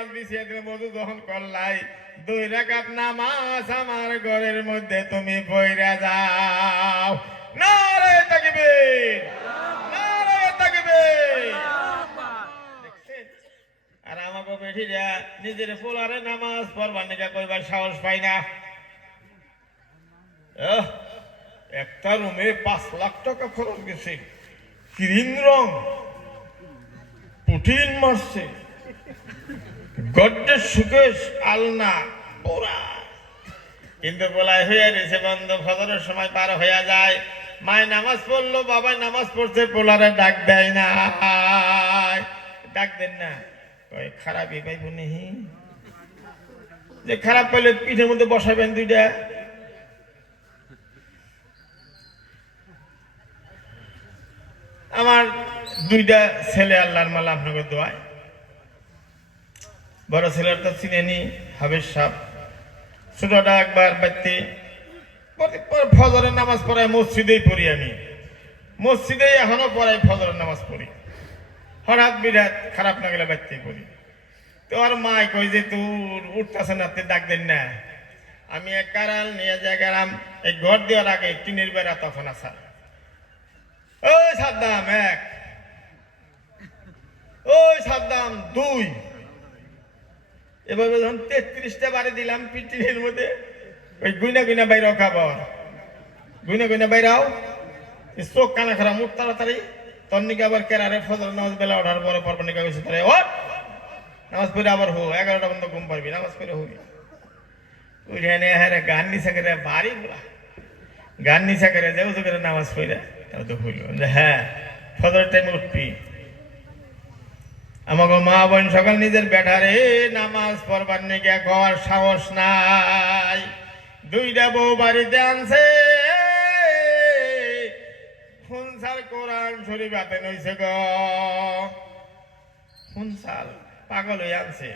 নামাজ বিছিয়ে দিলে মধু যখন করলাই 2 রাকাত নামাজ আমার ঘরের মধ্যে তুমি পড়া যাও। নারে তাকবীর, নারে তাকবীর। দেখছেন? আর আমাকে বেঠিরা নিজের পোলারে নামাজ পড়বার নিকা কইবার সাহস পাই না। একটা রুমে 5 লাখ টাকা খরচ গেছে, গ্রিন রং পুটিন মারছে, গড্ডে সুকেশ আলনা পোড়া, কিন্তু বলাই হইয়া রয়েছে বন্ধ। ফজরের সময় পার হইয়া যায়, মায় নামাজ পড়লো, বাবাই নামাজ পড়ছে, পোলারে ডাক দেয় না। ডাক দেন না, কই খারাপই পাইব নেহি, যে খারাপ পাইলে পিঠের মধ্যে বসাবেন 2টা। আমার 2টা ছেলে আল্লাহর মালা আপনাকে দোয়ায়। বড় ছেলের তো চিনেনি, হাবিজ সাহেব। ছোটটা একবার বাড়তে ফজরের নামাজ পড়াই, মসজিদেই পড়ি আমি, মসজিদেই এখনো পড়াই, ফজরের নামাজ পড়ি। হঠাৎ বিরাট খারাপ না গেলে বাড়তেই পড়ি। তো আর মাই কই যে তোর উঠতেছে না, ডাক দেন না। আমি এক কারাল নিয়ে যাই গেলাম, এই ঘর দেওয়ার আগে টিনের বেড়া তখন আসা। ওই সাদ্দাম 1, ওই সাদ্দাম 2, এভাবে যখন 33টা বাড়ি দিলাম পিটিনের মধ্যে, ওই গুইনা গুইনা বাইরাও খাবার, গুইনা গুইনা বাইরাও, চোখ কানা খারাপ, উঠ তাড়াতাড়ি। তন্নিকে আবার কেরারে ফজর নামাজ বেলা ওঠার পরে পরপনিকা গেছে, তারা ওঠ নামাজ পড়ে আবার হো, 11টা পর্যন্ত ঘুম পারবি, নামাজ পড়ে হবি। ওইখানে হ্যাঁ গান নিচা করে বাড়ি গুলা গান নিচা করে যে উজু করে নামাজ পড়ে তো হইল যে হ্যাঁ ফজর টাইমে উঠবি। আমাকে মা বোন সকাল নিজের বেটারে নামাজ পড়বার নিকে ঘর সাহস নাই, 2টা বউ বাড়িতে আনছে, হুনসাল কোরআন শরীফ হাতে নইছে গ, হুনসাল পাগল হয়ে আনছে।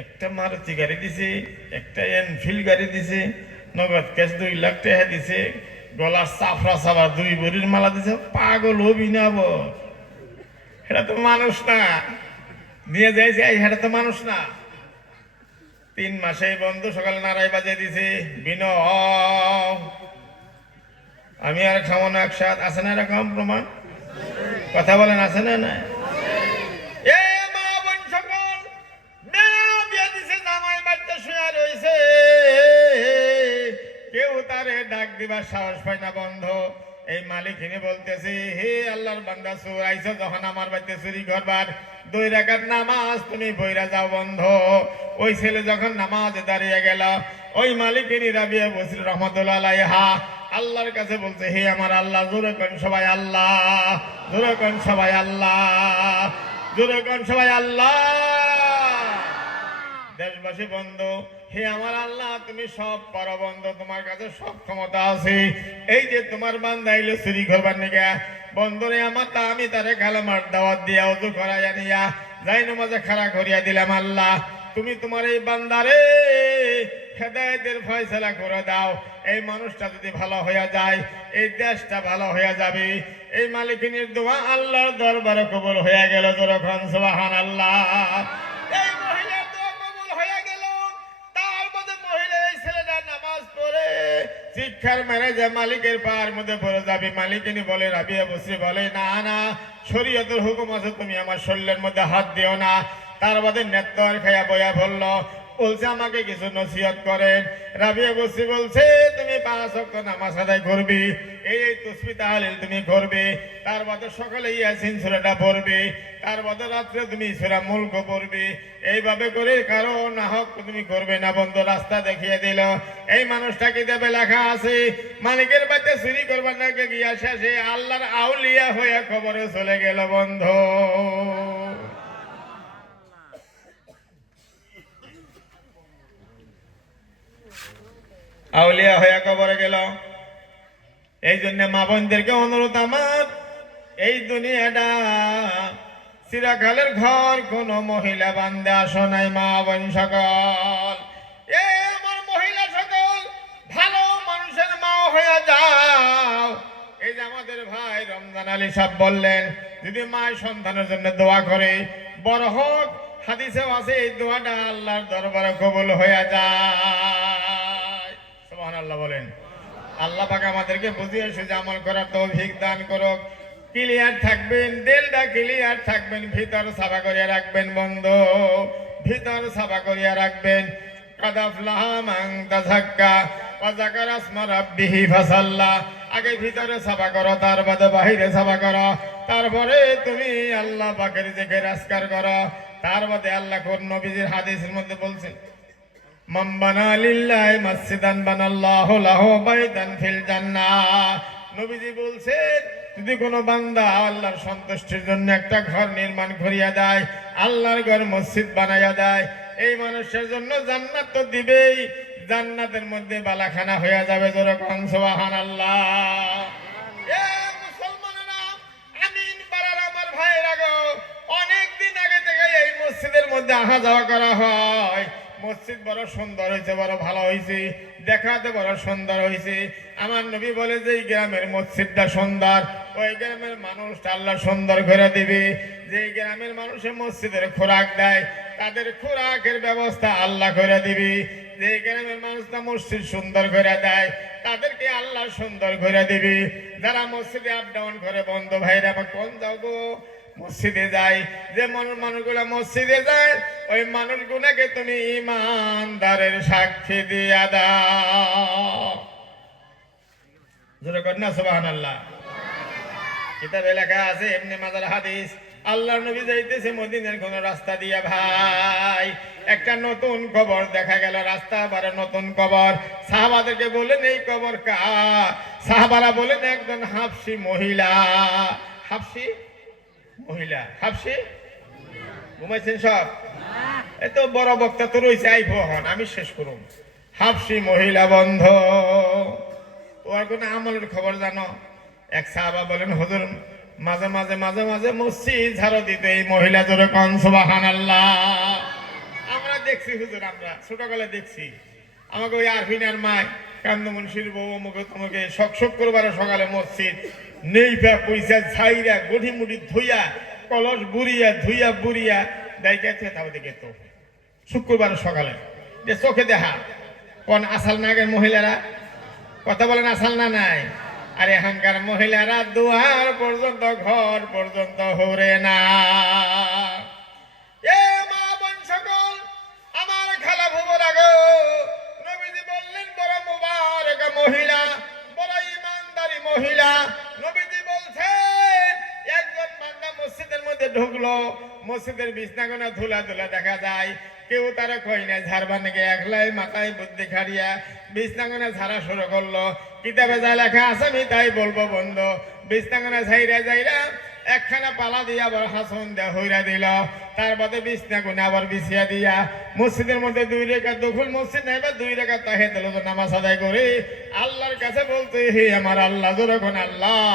একটা মারুতি গাড়ি দিছে, একটা এনফিল্ড গাড়ি দিছে, নগদ ক্যাশ 2 লাখ টাকা দিছে, গলার চাফরা চাফা 2 ভরির মালা দিছে। পাগল হবি না বল, এটা তো মানুষ না, নিয়ে যাইছে এটা তো মানুষ না। 3 মাসেই বন্ধু, সকালে নারাই বাজে দিছে, বিন আমি আর খাবো না একসাথ। আছে না এরকম প্রমাণ? কথা বলেন, আছে না? না কেউ তারে ডাক দিবার সাহস পায় না বন্ধ। এই মালিকিনী বলতেছে, হে আল্লাহর বান্দা, চোর আইছো যখন আমার বাড়িতে চুরি করবার, 2 রাকাত নামাজ তুমি বইরা যাও বন্ধ। ওই ছেলে যখন নামাজে দাঁড়িয়ে গেল, ওই মালিকিনী রাবিয়া বসরি রহমতুল্লাহ আলাইহা আল্লাহর কাছে বলছে, হে আমার আল্লাহ, জোরে কোন সবাই আল্লাহ, জোরে কোন সবাই আল্লাহ, জোরে কোন সবাই আল্লাহ। দেশবাসী বন্ধু, হে আমার আল্লাহ, তুমি সব পারো বন্ধু, তোমার কাছে সব ক্ষমতা আছে। এই যে তোমার বান্দা আইলো চুরি করবার নিকা, বন্ধুরে আমার তা আমি তারে কালেমার দাওয়াত দিয়া উযু করাইয়া নিয়া যাই নামাজে খাড়া করিয়া দিলাম। আল্লাহ, তুমি তোমার এই বান্দারে হেদায়েতের ফয়সালা করে দাও। এই মানুষটা যদি ভালো হইয়া যায়, এই দেশটা ভালো হইয়া যাবে। এই মালিকিনীর দোয়া আল্লাহর দরবারে কবুল হইয়া গেল। যখন সুবহানাল্লাহ, এই মহিলার দোয়া কবুল হইয়া গেল। তার মধ্যে মহিলা এই ছেলেটা নামাজ পড়ে শিক্ষার মেরে যে মালিকের পায়ের মধ্যে পড়ে যাবে। মালিকিনী বলে, রাবিয়া বসরি বলে, না না, শরীয়তের হুকুম আছে, তুমি আমার শরীরের মধ্যে হাত দিও না। তার বাদে নেত্তর খাইয়া বইয়া বলল, বলছে আমাকে কিছু নসিহত করেন। রাবিয়া বসরি বলছে, তুমি 5 ওয়াক্ত নামাজ আদায় করবি, এই তাসবিহ তাহলিল তুমি করবে, তার বাদে সকালে ইয়াসিন সূরাটা পড়বে, তার বাদে রাত্রে তুমি সূরা মুলক পড়বে। এইভাবে করে কারো নাহক তুমি করবে না বন্ধু। রাস্তা দেখিয়ে দিল। এই মানুষটাকে দেবে লেখা আছে, মালিকের বাড়িতে চুরি করবার নাকি গিয়া শেষে আল্লাহর আউলিয়া হয়ে কবরে চলে গেল বন্ধু। আউলিয়া হয়ে কবরে গেল। এই জন্য মা বোনদেরকে অনুরোধ আমার, এই দুনিয়াটা চিরকালের ঘর, কোন মহিলা বান্দা আসো নাই। মা বোন সকল, এ আমার মহিলা সকল, ভালো মানুষের মা হয়ে যাও। এই যে আমাদের ভাই রমজান আলী সাহেব বললেন, যদি মা সন্তানের জন্য দোয়া করে, বড় হোক হাদিসেও আছে এই দোয়াটা আল্লাহর দরবারে কবুল হয়ে যায়। সুবহানাল্লাহ বলেন। আল্লাহ পাক আমাদেরকে বুঝিয়ে সুঝে আমল করার তৌফিক দান করুক। ক্লিয়ার থাকবেন, দিলটা ক্লিয়ার থাকবেন, ভিতর সাফা করিয়া রাখবেন বন্ধু, ভিতর সাফা করিয়া রাখবেন। কাদ আফলাহা মান তাযাক্কা ওয়া যাকারা ইসমা রাব্বিহি ফাসাল্লা। আগে ভিতরে সাফা করো, তার বাদে বাহিরে সাফা করো, তারপরে তুমি আল্লাহ পাকের জিকির আজকার করো, তার বাদে আল্লাহ কোন নবীজির হাদিসের মধ্যে বলছেন, মান বানা লিল্লাহি মসজিদান বানাল্লাহু লাহু বাইতান ফিল জান্নাহ। নবীজি বলছেন, যদি কোনো বান্দা আল্লাহর সন্তুষ্টির জন্য একটা ঘর নির্মাণ করিয়া দেয়, আল্লাহর ঘর মসজিদ বানাইয়া দেয়, এই মানুষের জন্য জান্নাত তো দিবেই, জান্নাতের মধ্যে বালাখানা হয়ে যাবে। জোরে কোন সুবহানাল্লাহ। এ মুসলমানেরা, আমিন পাড়ার আমার ভাইয়েরা গো, অনেকদিন আগে থেকে এই মসজিদের মধ্যে আসা যাওয়া করা হয়। মসজিদ বড় সুন্দর হয়েছে, বড় ভালো হয়েছে, দেখাতে বড় সুন্দর হয়েছে। আমার নবী বলে যে এই গ্রামের মসজিদটা সুন্দর, ওই গ্রামের মানুষটা আল্লাহ সুন্দর করে দিবে। যে গ্রামের মানুষের মসজিদের খোরাক দেয়, তাদের খোরাকের ব্যবস্থা আল্লাহ করে দিবি। যে গ্রামের মানুষটা মসজিদ সুন্দর করে দেয়, তাদেরকে আল্লাহ সুন্দর করে দিবি। যারা মসজিদে আপ ডাউন করে, বন্ধু ভাইরা কোন যাও গো, মসজিদে যায়, যে মানুষগুলা মসজিদে যায়, ওই মানুষগুলাকে তুমি ইমানদারের সাক্ষী দিয়া দাও। জোরে কর না সুবহানাল্লাহ। কিতাবে লেখা আছে, এমনি মাজার হাদিস, আল্লাহর নবী যাইতেছে মদিনার কোন রাস্তা দিয়া, ভাই একটা নতুন কবর দেখা গেল, রাস্তা বারে নতুন কবর। সাহাবাদেরকে বলেন এই কবর কার? সাহাবারা বলেন একজন হাবশী মহিলা। হাবশী মহিলা, হাবশী। ঘুমাইছেন সব? এত বড় বক্তা তো রয়েছে, আইফো হন, আমি শেষ করুন। হাবশী মহিলা বন্ধ, তোমার কোন আমলের খবর জানো? এক সাহাবা বলেন, হুজুর মাঝে মাঝে মাঝে মাঝে মসজিদ ঝাড়ু দিতে এই মহিলা। জোরে কোন সুবহানাল্লাহ। আমরা দেখছি হুজুর, আমরা ছোটবেলায় দেখছি, আমাকে ওই আরফিনার মায় কান্দমনশির বউ অমুকে তোমাকে শক করবার সকালে মসজিদ নেই পা পয়সা ছাইরা গঠি মুঠি ধুইয়া কলস বুড়িয়া ধুইয়া বুড়িয়া দায়িত্বে তাও দেখে তো শুক্রবার সকালে যে চোখে দেখা কোন আসাল নাগের মহিলারা কথা বলেন, আসাল না নাই? আর এখানকার মহিলারা দুয়ার পর্যন্ত ঘর পর্যন্ত হরে না। এ মা বোন সকল, আমার খালা ভুবরা গো, নবীজি বললেন বড় মুবারক মহিলা, বড় ইমানদারি মহিলা। নবীজি বলছেন একজন বান্দা মসজিদের মধ্যে ঢুকলো, মসজিদের বিছনাগুলো ধুলা ধুলা দেখা যায়, কেউ তারা কই না ঝাড়বা নাকি, একলাই মাথায় বুদ্ধি খাড়িয়া বিছনাগুলো ঝাড়া শুরু করলো। কিতাবে যা লেখা আছে আমি তাই বলবো বন্ধু। বিছনাগুলো ঝাইরা যাইরা একখানা পালা দিয়া আবার হাসন দেয়া হইরা দিল, তার বাদে বিছনাগুলো আবার বিছিয়া দিয়া মসজিদের মধ্যে 2 রাকাত দখল মসজিদ নাই বা 2 রাকাত তাহিয়াতুল নামাজ আদায় করে আল্লাহর কাছে বলতে, হে আমার আল্লাহ, জোরে কোন আল্লাহ,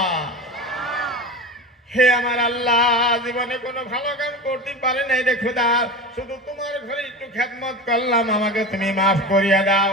হে আমার আল্লাহ, জীবনে কোনো ভালো কাম করতে পারে নাই রে খোদা, শুধু তোমার ঘরে একটু খেদমত করলাম, আমাকে তুমি মাফ করিয়া দাও।